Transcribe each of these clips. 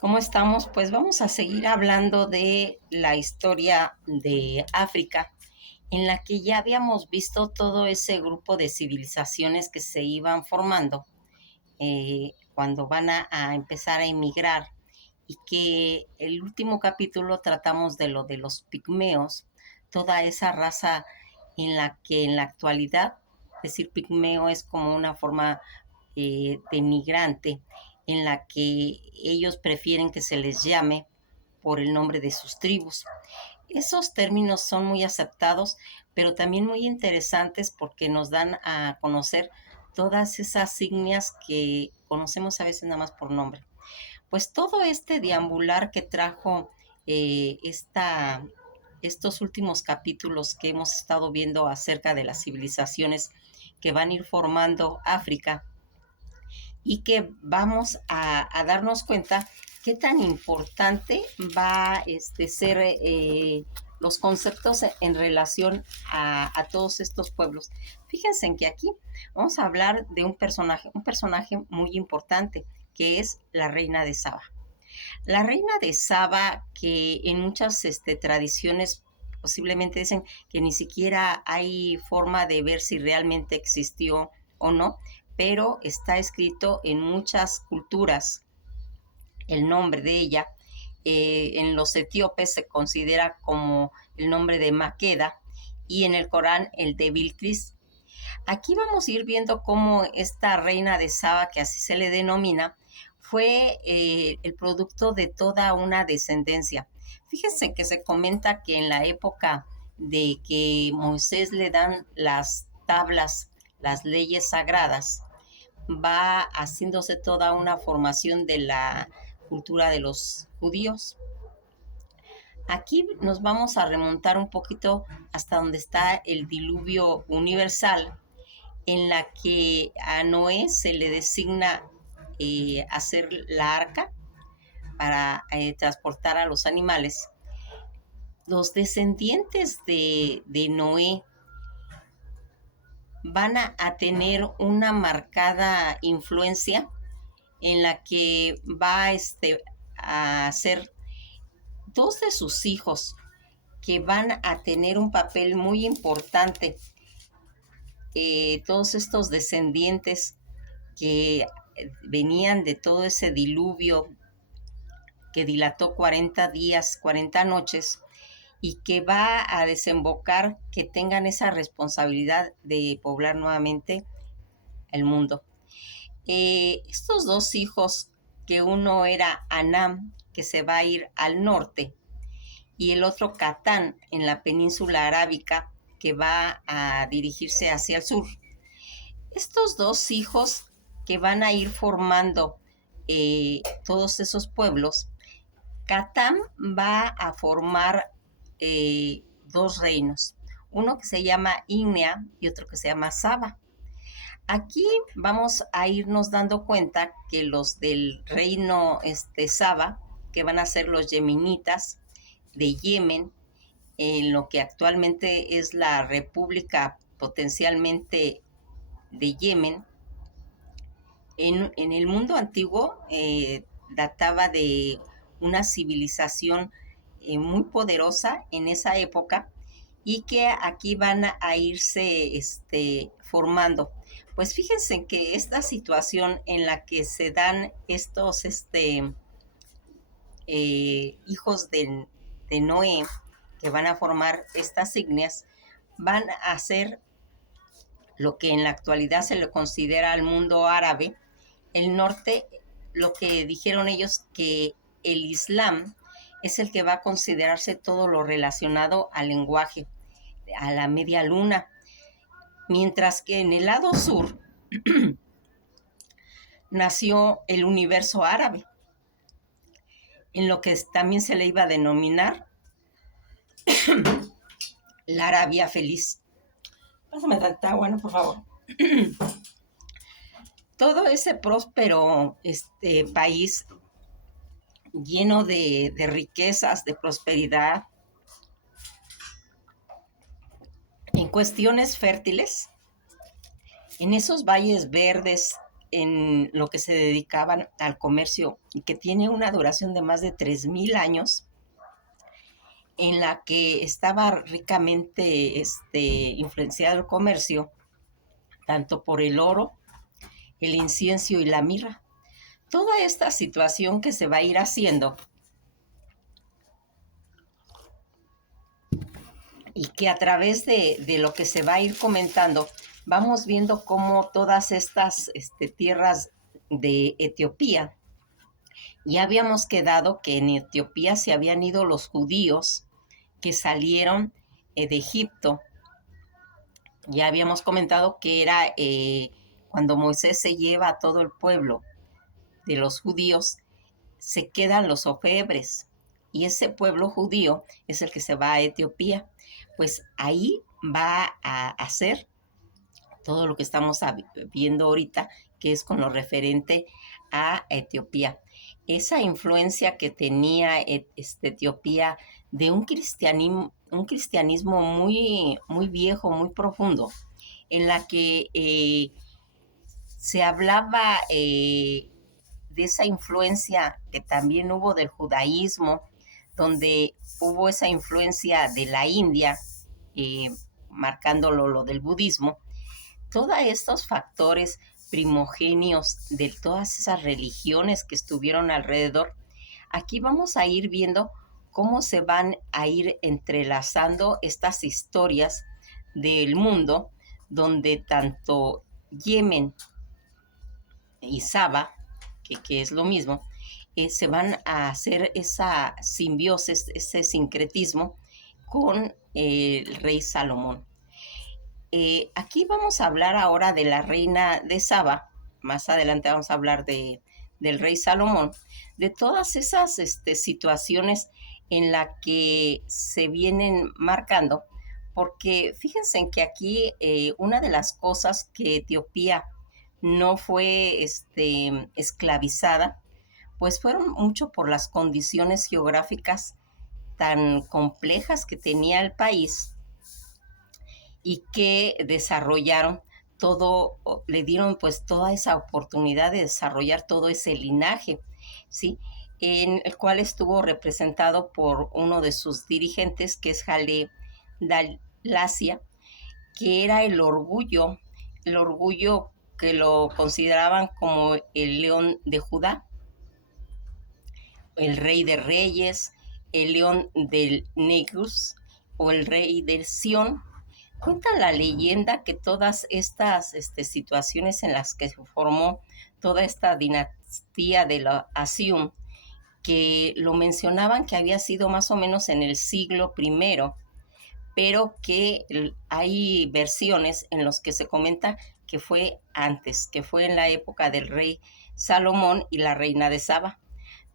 ¿Cómo estamos? Pues vamos a seguir hablando de la historia de África, en la que ya habíamos visto todo ese grupo de civilizaciones que se iban formando cuando van a empezar a emigrar, y que el último capítulo tratamos de lo de los pigmeos, toda esa raza en la que en la actualidad decir pigmeo es como una forma de migrante, en la que ellos prefieren que se les llame por el nombre de sus tribus. Esos términos son muy aceptados, pero también muy interesantes porque nos dan a conocer todas esas signias que conocemos a veces nada más por nombre. Pues todo este deambular que trajo estos últimos capítulos que hemos estado viendo acerca de las civilizaciones que van a ir formando África, y que vamos a darnos cuenta qué tan importante va a ser los conceptos en relación a todos estos pueblos. Fíjense en que aquí vamos a hablar de un personaje muy importante, que es la reina de Saba. La reina de Saba, que en muchas tradiciones posiblemente dicen que ni siquiera hay forma de ver si realmente existió o no, pero está escrito en muchas culturas el nombre de ella. En los etíopes se considera como el nombre de Maqueda, y en el Corán el de Bilqis. Aquí vamos a ir viendo cómo esta reina de Saba, que así se le denomina, fue el producto de toda una descendencia. Fíjense que se comenta que en la época de que Moisés le dan las tablas, las leyes sagradas, va haciéndose toda una formación de la cultura de los judíos. Aquí nos vamos a remontar un poquito hasta donde está el diluvio universal, en la que a Noé se le designa hacer la arca para transportar a los animales. Los descendientes de Noé van a tener una marcada influencia en la que va a ser dos de sus hijos que van a tener un papel muy importante. Todos estos descendientes que venían de todo ese diluvio que dilató 40 días, 40 noches, y que va a desembocar que tengan esa responsabilidad de poblar nuevamente el mundo. Estos dos hijos, que uno era Anam, que se va a ir al norte, y el otro Catán, en la península arábica, que va a dirigirse hacia el sur. Estos dos hijos que van a ir formando todos esos pueblos, Catán va a formar dos reinos, uno que se llama Ignea y otro que se llama Saba. Aquí vamos a irnos dando cuenta que los del reino Saba, que van a ser los yemenitas de Yemen, en lo que actualmente es la república potencialmente de Yemen, en el mundo antiguo databa de una civilización muy poderosa en esa época, y que aquí van a irse formando. Pues fíjense que esta situación en la que se dan estos hijos de Noé, que van a formar estas ígneas, van a ser lo que en la actualidad se le considera al mundo árabe. El norte, lo que dijeron ellos, que el Islam es el que va a considerarse todo lo relacionado al lenguaje, a la media luna, mientras que en el lado sur nació el universo árabe, en lo que también se le iba a denominar la Arabia feliz. Pásame tanta agua, ¿no? Por favor. Todo ese próspero país lleno de riquezas, de prosperidad, en cuestiones fértiles, en esos valles verdes en lo que se dedicaban al comercio y que tiene una duración de más de 3,000 años, en la que estaba ricamente influenciado el comercio, tanto por el oro, el incienso y la mirra. Toda esta situación que se va a ir haciendo y que a través de lo que se va a ir comentando, vamos viendo cómo todas estas tierras de Etiopía, ya habíamos quedado que en Etiopía se habían ido los judíos que salieron de Egipto. Ya habíamos comentado que era cuando Moisés se lleva a todo el pueblo de los judíos, se quedan los orfebres y ese pueblo judío es el que se va a Etiopía. Pues ahí va a hacer todo lo que estamos viendo ahorita, que es con lo referente a Etiopía. Esa influencia que tenía Etiopía de un cristianismo muy, muy viejo, muy profundo, en la que se hablaba de esa influencia que también hubo del judaísmo, donde hubo esa influencia de la India, marcándolo lo del budismo. Todos estos factores primogenios de todas esas religiones que estuvieron alrededor, aquí vamos a ir viendo cómo se van a ir entrelazando estas historias del mundo, donde tanto Yemen y Saba, que es lo mismo, se van a hacer esa simbiosis, ese sincretismo con el rey Salomón. Aquí vamos a hablar ahora de la reina de Saba, más adelante vamos a hablar del rey Salomón, de todas esas situaciones en las que se vienen marcando, porque fíjense en que aquí una de las cosas que Etiopía no fue esclavizada, pues fueron mucho por las condiciones geográficas tan complejas que tenía el país y que desarrollaron todo, le dieron pues toda esa oportunidad de desarrollar todo ese linaje, ¿sí? En el cual estuvo representado por uno de sus dirigentes, que es Haile Selassie, que era el orgullo que lo consideraban como el león de Judá, el rey de reyes, el león del Negus o el rey del Sión. Cuenta la leyenda que todas estas situaciones en las que se formó toda esta dinastía de la Asium, que lo mencionaban que había sido más o menos en el siglo I, pero que hay versiones en las que se comenta que fue antes, que fue en la época del rey Salomón y la reina de Saba.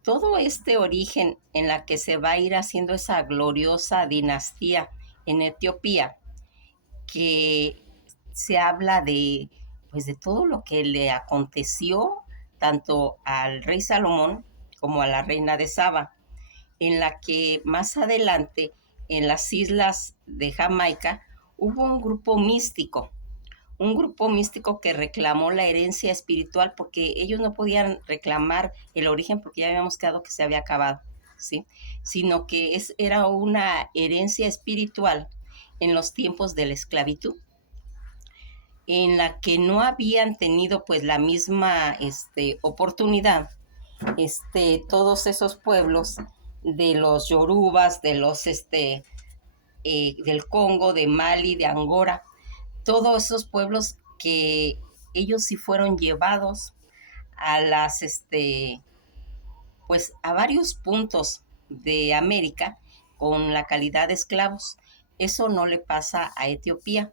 Todo este origen en la que se va a ir haciendo esa gloriosa dinastía en Etiopía, que se habla pues de todo lo que le aconteció tanto al rey Salomón como a la reina de Saba, en la que más adelante en las islas de Jamaica hubo un grupo místico que reclamó la herencia espiritual, porque ellos no podían reclamar el origen porque ya habíamos quedado que se había acabado, ¿sí? Sino que era una herencia espiritual en los tiempos de la esclavitud, en la que no habían tenido pues la misma oportunidad todos esos pueblos de los yorubas, de los del Congo, de Mali, de Angora, todos esos pueblos que ellos sí fueron llevados a pues a varios puntos de América con la calidad de esclavos. Eso no le pasa a Etiopía.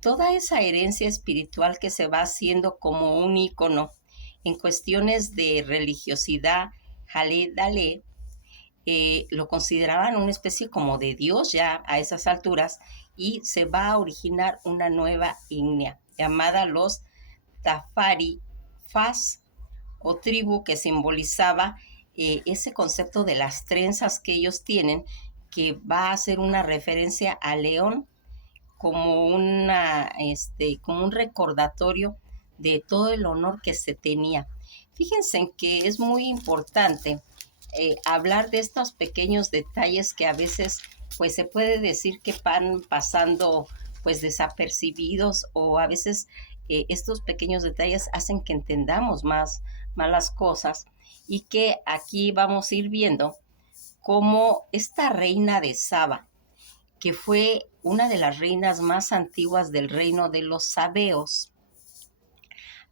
Toda esa herencia espiritual que se va haciendo como un ícono en cuestiones de religiosidad, Haile Selassie, lo consideraban una especie como de Dios ya a esas alturas, y se va a originar una nueva etnia llamada los Tafari Fas, o tribu, que simbolizaba ese concepto de las trenzas que ellos tienen, que va a ser una referencia a León como un recordatorio de todo el honor que se tenía. Fíjense en que es muy importante hablar de estos pequeños detalles que a veces pues se puede decir que van pasando pues desapercibidos, o a veces estos pequeños detalles hacen que entendamos más las cosas, y que aquí vamos a ir viendo cómo esta reina de Saba, que fue una de las reinas más antiguas del reino de los sabeos,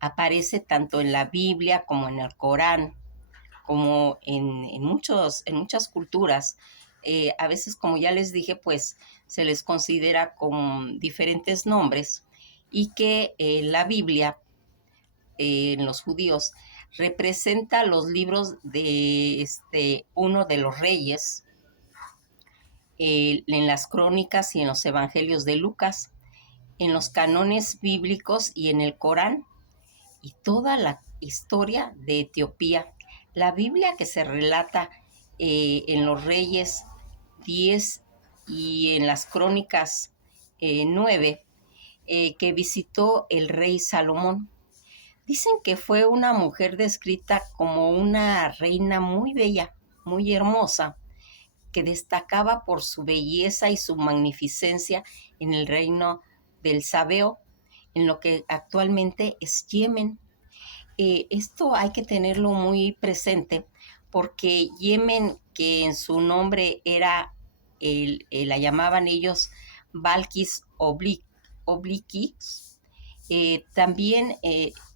aparece tanto en la Biblia como en el Corán, como en muchas culturas. A veces, como ya les dije, pues se les considera con diferentes nombres, y que la Biblia, en los judíos, representa los libros de uno de los reyes, en las crónicas y en los evangelios de Lucas, en los canones bíblicos y en el Corán, y toda la historia de Etiopía. La Biblia que se relata en los Reyes 10 y en las Crónicas 9, que visitó el rey Salomón. Dicen que fue una mujer descrita como una reina muy bella, muy hermosa, que destacaba por su belleza y su magnificencia en el reino del Sabeo, en lo que actualmente es Yemen. Esto hay que tenerlo muy presente, porque Yemen, que en su nombre era, la llamaban ellos Balkis Obliquis, también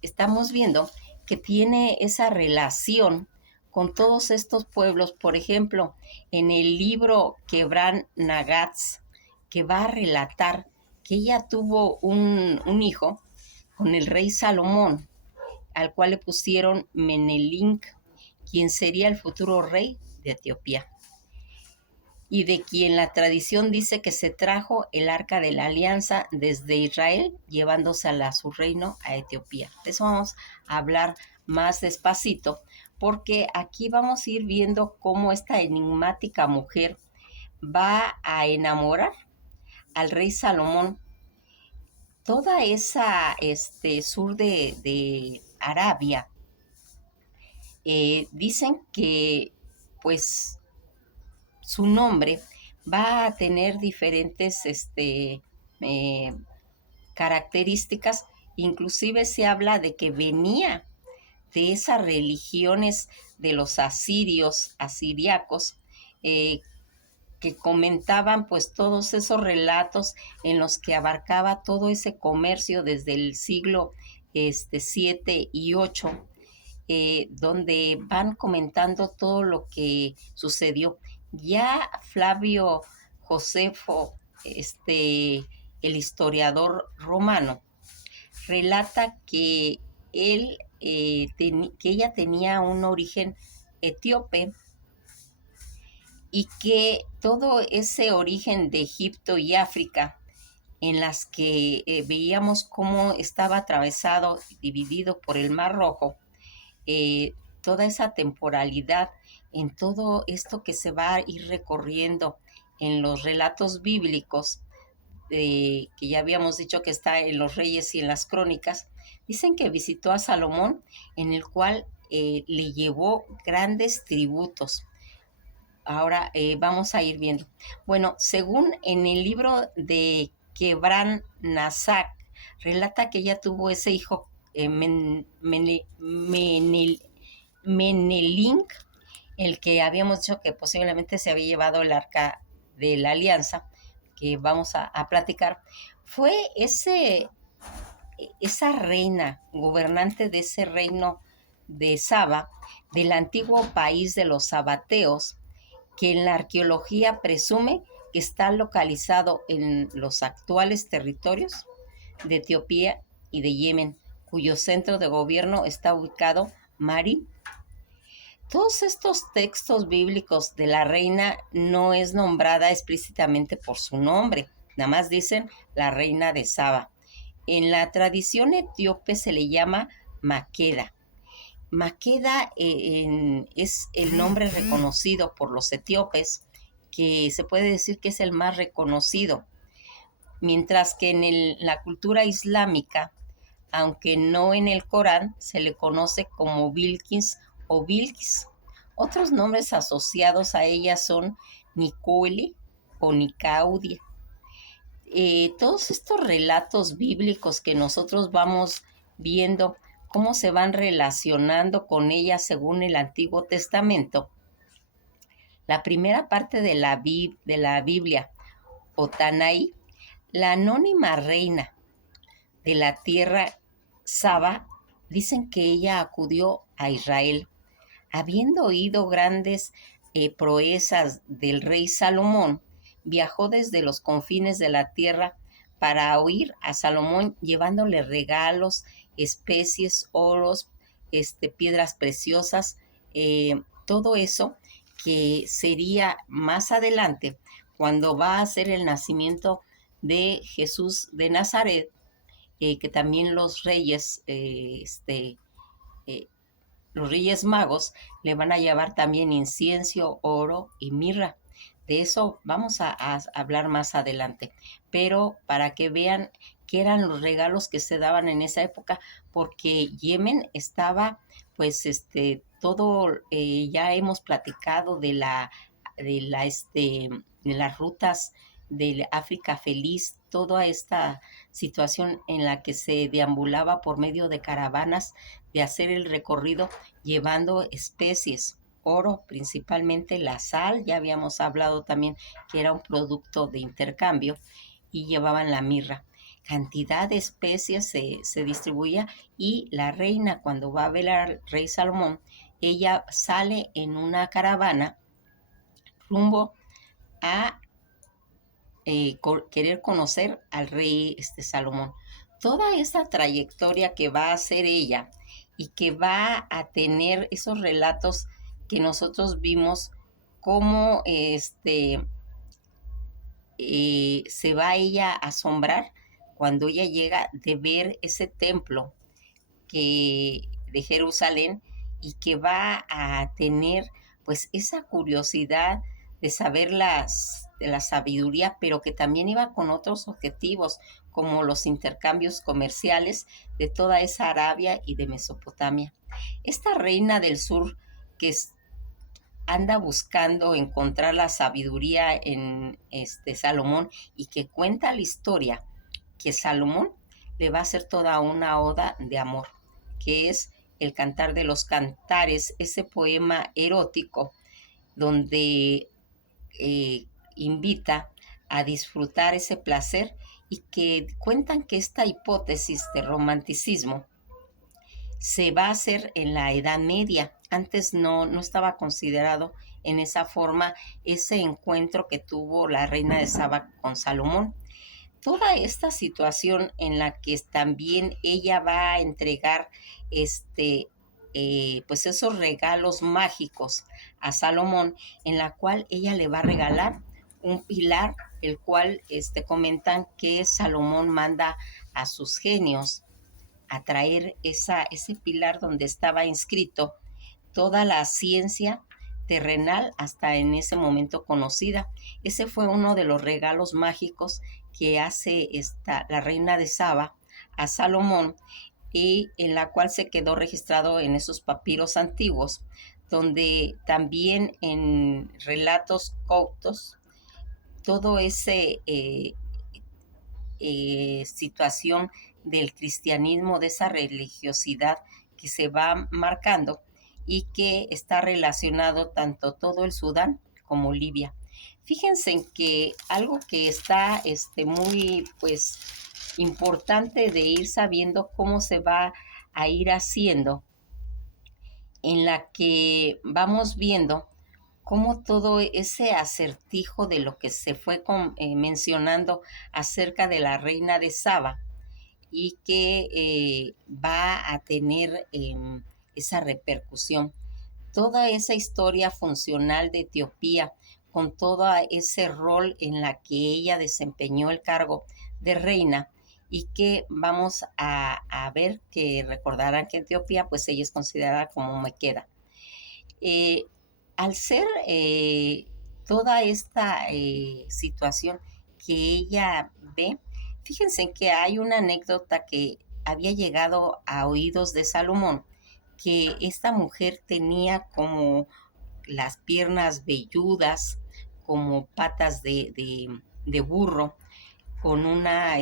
estamos viendo que tiene esa relación con todos estos pueblos. Por ejemplo, en el libro Quebran Nagats, que va a relatar que ella tuvo un hijo con el rey Salomón, al cual le pusieron Menelik, quien sería el futuro rey de Etiopía, y de quien la tradición dice que se trajo el arca de la alianza desde Israel, llevándosela a su reino a Etiopía. De eso vamos a hablar más despacito, porque aquí vamos a ir viendo cómo esta enigmática mujer va a enamorar al rey Salomón. Toda esa sur de Arabia, dicen que pues su nombre va a tener diferentes características. Inclusive se habla de que venía de esas religiones de los asiriacos, que comentaban pues todos esos relatos en los que abarcaba todo ese comercio desde el siglo 7 y 8, donde van comentando todo lo que sucedió. Ya Flavio Josefo, el historiador romano, relata que que ella tenía un origen etíope, y que todo ese origen de Egipto y África, en las que veíamos cómo estaba atravesado y dividido por el Mar Rojo, toda esa temporalidad, en todo esto que se va a ir recorriendo en los relatos bíblicos, que ya habíamos dicho que está en los Reyes y en las Crónicas. Dicen que visitó a Salomón, en el cual le llevó grandes tributos. Ahora vamos a ir viendo. Bueno, según en el libro de Quebran Nasak, relata que ella tuvo ese hijo, Menelink, el que habíamos dicho que posiblemente se había llevado el arca de la alianza, que vamos a platicar. Fue esa reina gobernante de ese reino de Saba, del antiguo país de los sabateos, que en la arqueología presume que está localizado en los actuales territorios de Etiopía y de Yemen, cuyo centro de gobierno está ubicado Mari. Todos estos textos bíblicos de la reina no es nombrada explícitamente por su nombre, nada más dicen la reina de Saba. En la tradición etíope se le llama Maqueda. Maqueda es el nombre reconocido por los etíopes, que se puede decir que es el más reconocido, mientras que en la cultura islámica aunque no en el Corán, se le conoce como Bilquis o Bilquis. Otros nombres asociados a ella son Nicueli o Nicaudia. Todos estos relatos bíblicos que nosotros vamos viendo, cómo se van relacionando con ella según el Antiguo Testamento. La primera parte de la Biblia, o Tanaí, la anónima reina de la tierra Saba, dicen que ella acudió a Israel, habiendo oído grandes proezas del rey Salomón, viajó desde los confines de la tierra para oír a Salomón, llevándole regalos, especies, oros, piedras preciosas, todo eso que sería más adelante cuando va a ser el nacimiento de Jesús de Nazaret, que también eh, los reyes magos le van a llevar también incienso, oro y mirra. De eso vamos a hablar más adelante, pero para que vean qué eran los regalos que se daban en esa época, porque Yemen estaba, pues, todo, ya hemos platicado de las rutas de África Feliz, toda esta situación en la que se deambulaba por medio de caravanas, de hacer el recorrido llevando especies, oro, principalmente la sal, ya habíamos hablado también que era un producto de intercambio, y llevaban la mirra. Cantidad de especies se distribuía, y la reina, cuando va a ver al rey Salomón, ella sale en una caravana rumbo a querer conocer al rey Salomón. Toda esa trayectoria que va a hacer ella y que va a tener esos relatos que nosotros vimos, cómo se va ella a asombrar cuando ella llega de ver ese templo de Jerusalén, y que va a tener pues esa curiosidad de saber de la sabiduría, pero que también iba con otros objetivos, como los intercambios comerciales de toda esa Arabia y de Mesopotamia. Esta reina del sur que anda buscando encontrar la sabiduría en Salomón, y que cuenta la historia que Salomón le va a hacer toda una oda de amor, que es el Cantar de los Cantares, ese poema erótico donde invita a disfrutar ese placer, y que cuentan que esta hipótesis de romanticismo se va a hacer en la Edad Media. Antes no estaba considerado en esa forma ese encuentro que tuvo la reina de Saba con Salomón. Toda esta situación en la que también ella va a entregar pues esos regalos mágicos a Salomón, en la cual ella le va a regalar un pilar, el cual comentan que Salomón manda a sus genios a traer ese pilar donde estaba inscrito toda la ciencia terrenal hasta en ese momento conocida. Ese fue uno de los regalos mágicos que hace la reina de Saba a Salomón, y en la cual se quedó registrado en esos papiros antiguos, donde también en relatos coptos, todo ese situación del cristianismo, de esa religiosidad que se va marcando, y que está relacionado tanto todo el Sudán como Libia. Fíjense en que algo que está muy pues importante de ir sabiendo cómo se va a ir haciendo, en la que vamos viendo cómo todo ese acertijo de lo que se fue mencionando acerca de la reina de Saba, y que va a tener esa repercusión. Toda esa historia funcional de Etiopía, con todo ese rol en la que ella desempeñó el cargo de reina, y que vamos a ver, que recordarán que Etiopía pues ella es considerada como Mequeda. Al ser toda esta situación que ella ve, fíjense que hay una anécdota que había llegado a oídos de Salomón que esta mujer tenía como las piernas velludas, como patas de burro, con una,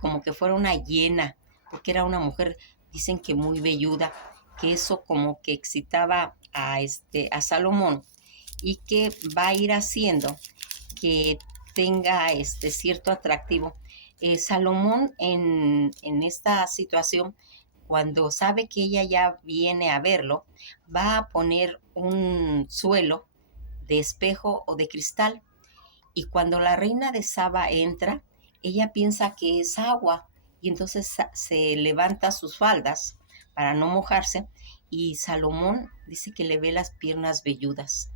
como que fuera una hiena, porque era una mujer, dicen que muy velluda, que eso como que excitaba a Salomón y que va a ir haciendo que tenga cierto atractivo. Salomón en esta situación, cuando sabe que ella ya viene a verlo, va a poner un suelo de espejo o de cristal, y cuando la reina de Saba entra, ella piensa que es agua y entonces se levanta sus faldas para no mojarse, y Salomón dice que le ve las piernas velludas,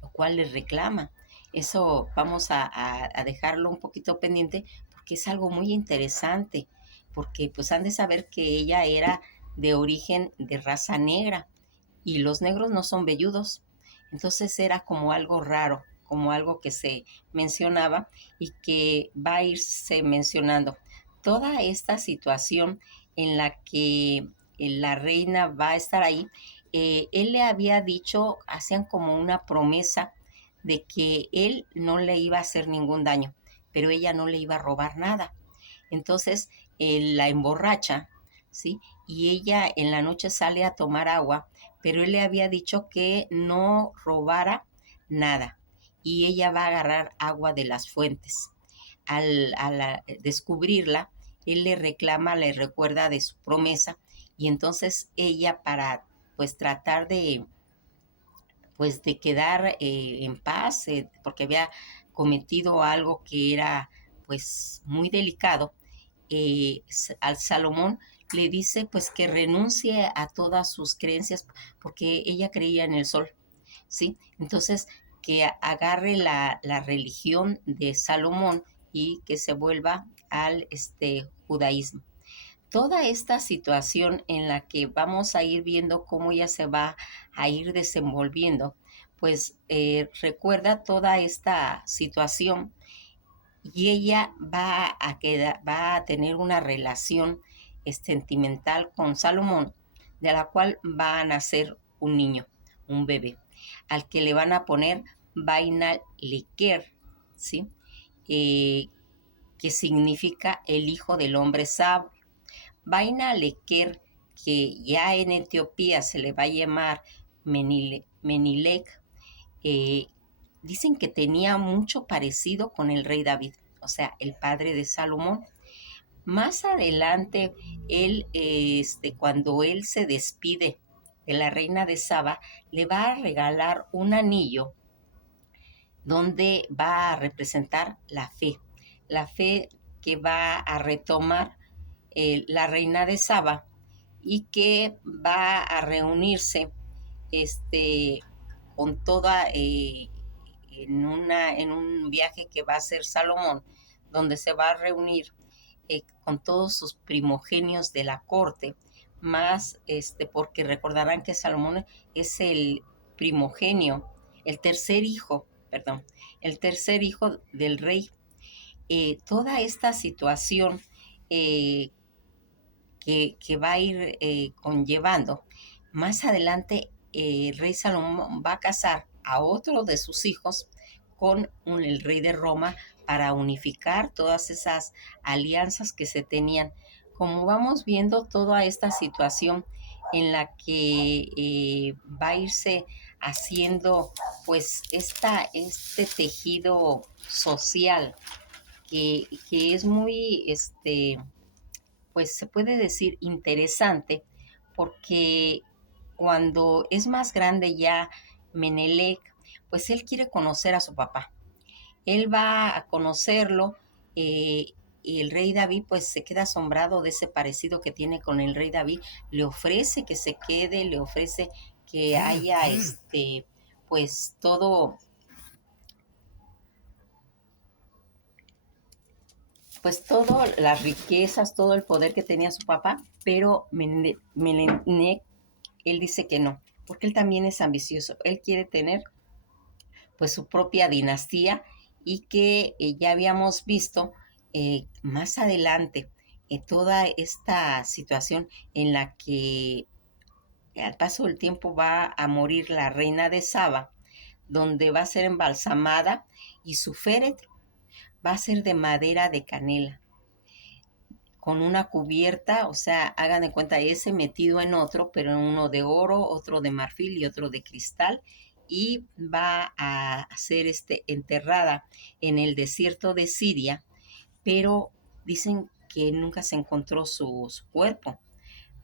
lo cual le reclama. Eso vamos a dejarlo un poquito pendiente porque es algo muy interesante, porque pues han de saber que ella era de origen de raza negra y los negros no son velludos. Entonces era como algo raro, como algo que se mencionaba y que va a irse mencionando. Toda esta situación en la que la reina va a estar ahí, él le había dicho, hacían como una promesa de que él no le iba a hacer ningún daño, pero ella no le iba a robar nada. Entonces la emborracha, ¿sí? Y ella en la noche sale a tomar agua, pero él le había dicho que no robara nada y ella va a agarrar agua de las fuentes. Al descubrirla, él le reclama, le recuerda de su promesa, y entonces ella, para pues tratar pues de quedar en paz, porque había cometido algo que era pues muy delicado, al Salomón le dice pues que renuncie a todas sus creencias, porque ella creía en el sol, ¿sí? Entonces, que agarre la religión de Salomón y que se vuelva al judaísmo. Toda esta situación en la que vamos a ir viendo cómo ella se va a ir desenvolviendo, pues recuerda toda esta situación, y ella va a tener una relación sentimental con Salomón, de la cual va a nacer un niño, un bebé, al que le van a poner Vaina Leker, ¿sí? Eh, que significa el hijo del hombre sabio. Vaina Leker, que ya en Etiopía se le va a llamar Menilek, eh, dicen que tenía mucho parecido con el rey David, o sea, el padre de Salomón. Más adelante, él, cuando él se despide de la reina de Saba, le va a regalar un anillo donde va a representar la fe que va a retomar la reina de Saba, y que va a reunirse este, con toda, en un viaje que va a hacer Salomón, donde se va a reunir con todos sus primogenios de la corte, más porque recordarán que Salomón es el primogenio, el tercer hijo, perdón, el tercer hijo del rey. Toda esta situación eh, que va a ir conllevando. Más adelante, el rey Salomón va a casar a otro de sus hijos con el rey de Roma para unificar todas esas alianzas que se tenían. Como vamos viendo toda esta situación en la que va a irse haciendo pues este tejido social que es muy pues se puede decir interesante, porque cuando es más grande ya Menelec, pues él quiere conocer a su papá. Él va a conocerlo, y el rey David pues se queda asombrado de ese parecido que tiene con el rey David, le ofrece que se quede, le ofrece que haya pues todo, pues todas las riquezas, todo el poder que tenía su papá, pero Menelec, él dice que no, porque él también es ambicioso, él quiere tener pues su propia dinastía, y que ya habíamos visto más adelante toda esta situación en la que al paso del tiempo va a morir la reina de Saba, donde va a ser embalsamada y su féretro va a ser de madera de canela, con una cubierta, o sea, hagan de cuenta ese metido en otro, pero en uno de oro, otro de marfil y otro de cristal, y va a ser enterrada en el desierto de Siria, pero dicen que nunca se encontró su cuerpo.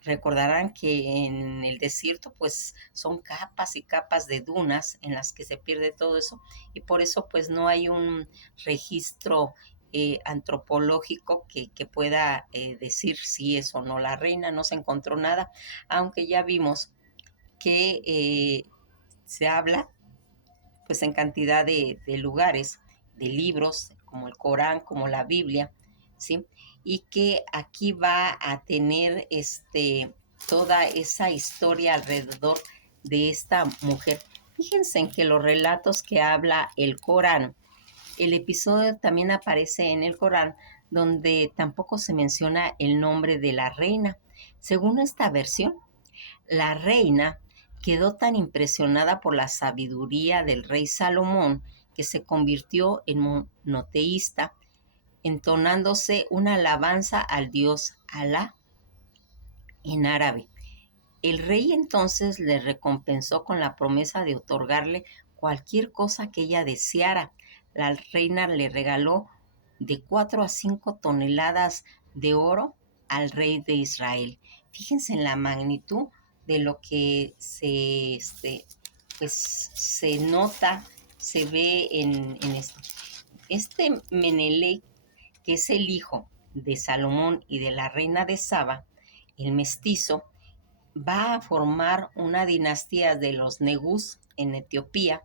Recordarán que en el desierto pues son capas y capas de dunas en las que se pierde todo eso, y por eso pues no hay un registro antropológico que pueda decir si es o no la reina. No se encontró nada, aunque ya vimos que se habla pues en cantidad de lugares, de libros, como el Corán, como la Biblia, ¿sí? Y que aquí va a tener toda esa historia alrededor de esta mujer. Fíjense en que los relatos que habla el Corán, el episodio también aparece en el Corán, donde tampoco se menciona el nombre de la reina. Según esta versión, la reina quedó tan impresionada por la sabiduría del rey Salomón que se convirtió en monoteísta, entonándose una alabanza al dios Alá en árabe. El rey entonces le recompensó con la promesa de otorgarle cualquier cosa que ella deseara. La reina le regaló de 4 a 5 toneladas de oro al rey de Israel. Fíjense en la magnitud de lo que pues, se nota, se ve en esto. Menelik, que es el hijo de Salomón y de la reina de Saba, el mestizo, va a formar una dinastía de los Negus en Etiopía,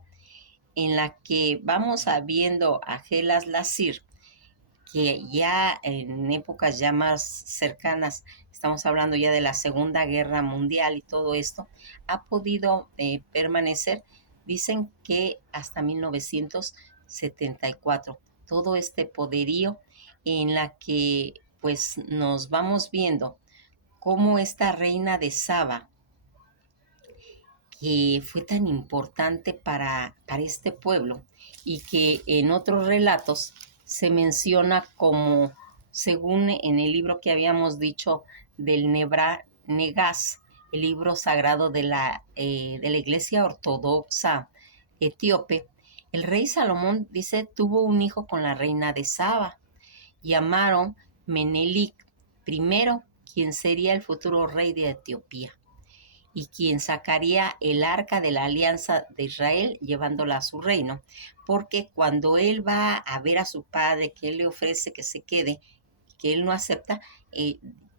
en la que vamos a viendo a Gelas Lasir, que ya en épocas ya más cercanas, estamos hablando ya de la Segunda Guerra Mundial y todo esto, ha podido permanecer, dicen que hasta 1974, todo este poderío en la que pues nos vamos viendo cómo esta reina de Saba, que fue tan importante para este pueblo y que en otros relatos se menciona como, según en el libro que habíamos dicho del Nebra Negas, el libro sagrado de la Iglesia Ortodoxa etíope, el rey Salomón, dice, tuvo un hijo con la reina de Saba. Llamaron Menelik primero, quien sería el futuro rey de Etiopía y quien sacaría el arca de la alianza de Israel llevándola a su reino, porque cuando él va a ver a su padre, que él le ofrece que se quede, que él no acepta,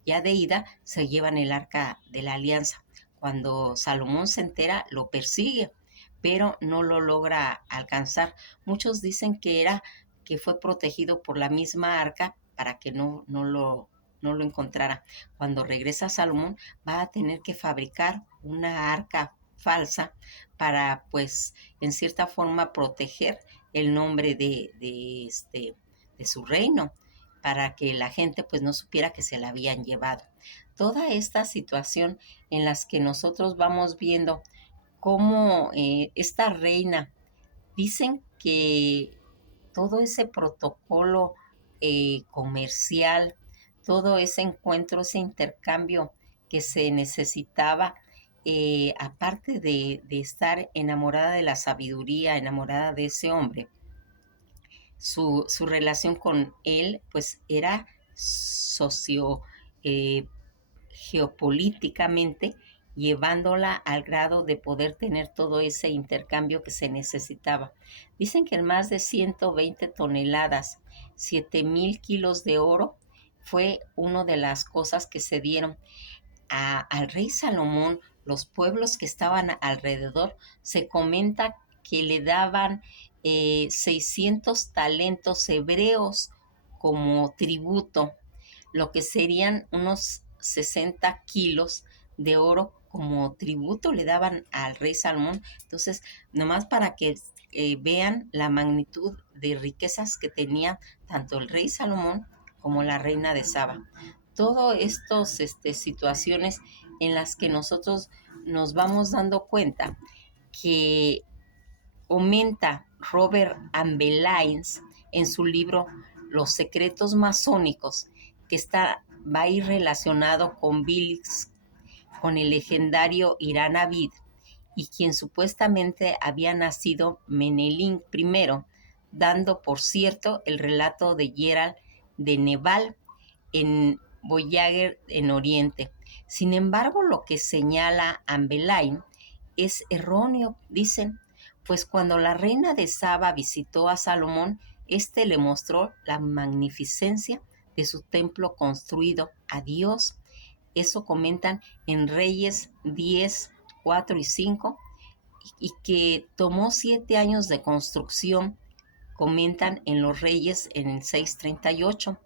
ya de ida se llevan el arca de la alianza. Cuando Salomón se entera, lo persigue, pero no lo logra alcanzar. Muchos dicen que fue protegido por la misma arca para que no lo encontrara. Cuando regresa Salomón, va a tener que fabricar una arca falsa para, pues, en cierta forma proteger el nombre de su reino, para que la gente pues no supiera que se la habían llevado. Toda esta situación en las que nosotros vamos viendo cómo esta reina, dicen que todo ese protocolo comercial, todo ese encuentro, ese intercambio que se necesitaba, aparte de estar enamorada de la sabiduría, enamorada de ese hombre, su relación con él pues era socio eh, geopolíticamente, llevándola al grado de poder tener todo ese intercambio que se necesitaba. Dicen que en más de 120 toneladas, 7,000 kilos de oro, fue una de las cosas que se dieron al rey Salomón. Los pueblos que estaban alrededor, se comenta que le daban 600 talentos hebreos como tributo, lo que serían unos 60 kilos de oro como tributo le daban al rey Salomón. Entonces, nomás para que vean la magnitud de riquezas que tenía tanto el rey Salomón como la reina de Saba. todas estas situaciones en las que nosotros nos vamos dando cuenta que comenta Robert Ambelains en su libro Los secretos masónicos, que va a ir relacionado con Billings, con el legendario Irán Abid, y quien supuestamente había nacido Menelik I, dando por cierto el relato de Gerald de Neval en Voyager en Oriente. Sin embargo, lo que señala Ambelain es erróneo, dicen, pues cuando la reina de Saba visitó a Salomón, éste le mostró la magnificencia de su templo construido a Dios. Eso comentan en Reyes 10, 4 y 5, y que tomó 7 años de construcción, comentan en los Reyes en el 6:38.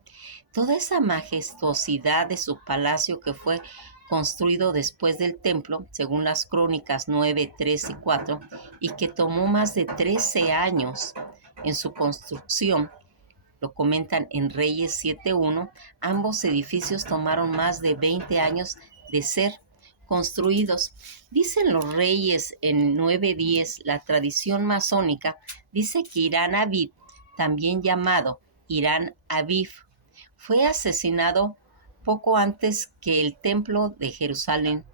Toda esa majestuosidad de su palacio que fue construido después del templo, según las crónicas 9, 3 y 4, y que tomó más de 13 años en su construcción, lo comentan en Reyes 7:1, ambos edificios tomaron más de 20 años de ser construidos. Dicen los Reyes en 9:10, la tradición masónica dice que Irán Abid, también llamado Irán Aviv, fue asesinado poco antes que el templo de Jerusalén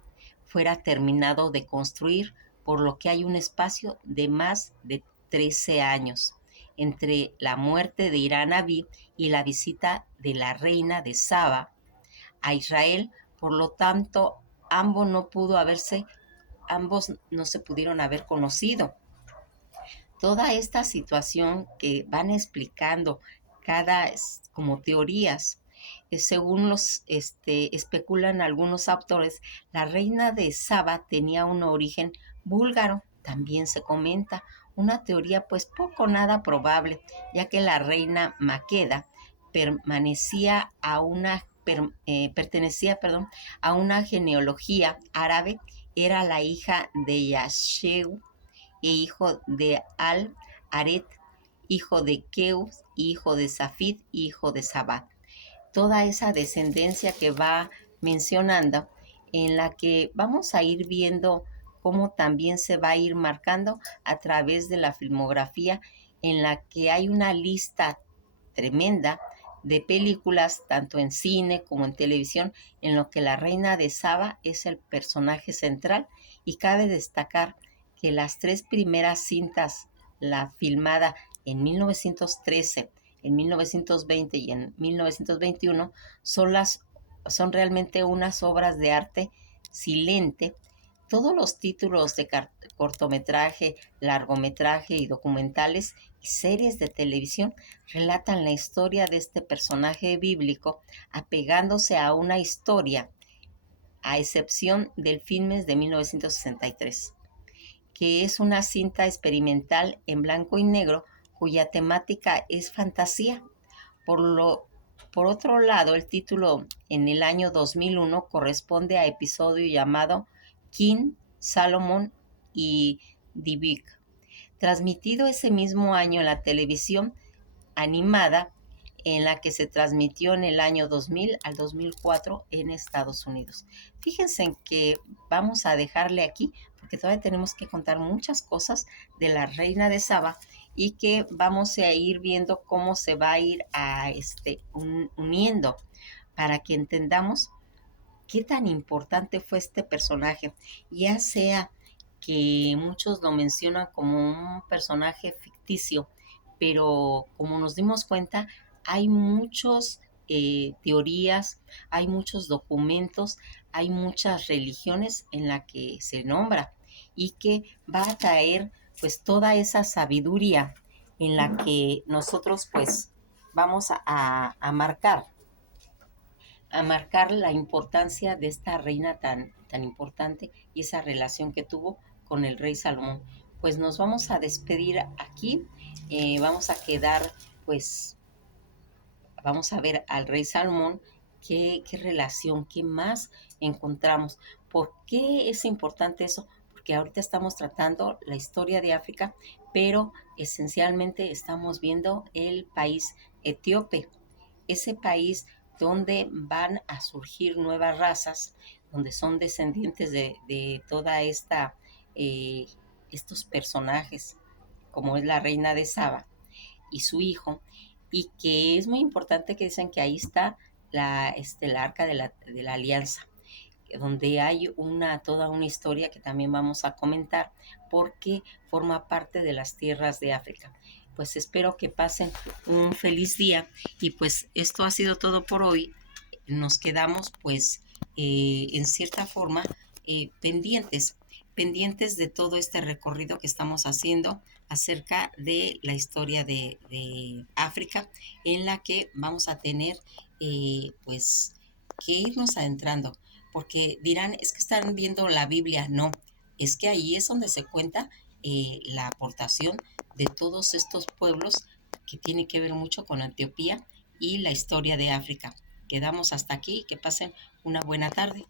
fuera terminado de construir, por lo que hay un espacio de más de 13 años entre la muerte de Irán Abí y la visita de la reina de Saba a Israel. Por lo tanto, ambos no se pudieron haber conocido. Toda esta situación que van explicando como teorías, según los especulan algunos autores, la reina de Saba tenía un origen búlgaro, también se comenta, una teoría pues poco nada probable, ya que la reina Maqueda pertenecía a una genealogía árabe, era la hija de Yasheu, hijo de Al-Aret, hijo de Keus, hijo de Safid, hijo de Sabat. Toda esa descendencia que va mencionando, en la que vamos a ir viendo cómo también se va a ir marcando a través de la filmografía, en la que hay una lista tremenda de películas, tanto en cine como en televisión, en lo que la reina de Saba es el personaje central, y cabe destacar que las 3 primeras cintas, la filmada en 1913, en 1920 y en 1921, son realmente unas obras de arte silente. Todos los títulos de cortometraje, largometraje y documentales y series de televisión relatan la historia de este personaje bíblico, apegándose a una historia, a excepción del Filmes de 1963, que es una cinta experimental en blanco y negro cuya temática es fantasía. Por otro lado, el título en el año 2001 corresponde a episodio llamado King Salomon y David, transmitido ese mismo año en la televisión animada, en la que se transmitió en el año 2000 al 2004 en Estados Unidos. Fíjense en que vamos a dejarle aquí, porque todavía tenemos que contar muchas cosas de la reina de Saba, y que vamos a ir viendo cómo se va a ir uniendo, para que entendamos qué tan importante fue este personaje, ya sea que muchos lo mencionan como un personaje ficticio, pero como nos dimos cuenta, hay muchas teorías, hay muchos documentos, hay muchas religiones en la que se nombra, y que va a traer pues toda esa sabiduría en la que nosotros pues vamos a marcar la importancia de esta reina tan importante, y esa relación que tuvo con el rey Salomón. Pues nos vamos a despedir aquí, vamos a quedar, pues vamos a ver al rey Salomón, qué relación, qué más encontramos. ¿Por qué es importante eso? Porque ahorita estamos tratando la historia de África, pero esencialmente estamos viendo el país etíope. Ese país donde van a surgir nuevas razas, donde son descendientes de toda esta, eh, estos personajes, como es la reina de Saba y su hijo, y que es muy importante que dicen que ahí está la arca de la alianza, donde hay toda una historia que también vamos a comentar porque forma parte de las tierras de África. Pues espero que pasen un feliz día y pues esto ha sido todo por hoy. Nos quedamos pues en cierta forma pendientes, pendientes de todo este recorrido que estamos haciendo acerca de la historia de África, en la que vamos a tener pues que irnos adentrando, porque dirán, es que están viendo la Biblia. No, es que ahí es donde se cuenta la aportación de todos estos pueblos que tiene que ver mucho con Etiopía y la historia de África. Quedamos hasta aquí, que pasen una buena tarde.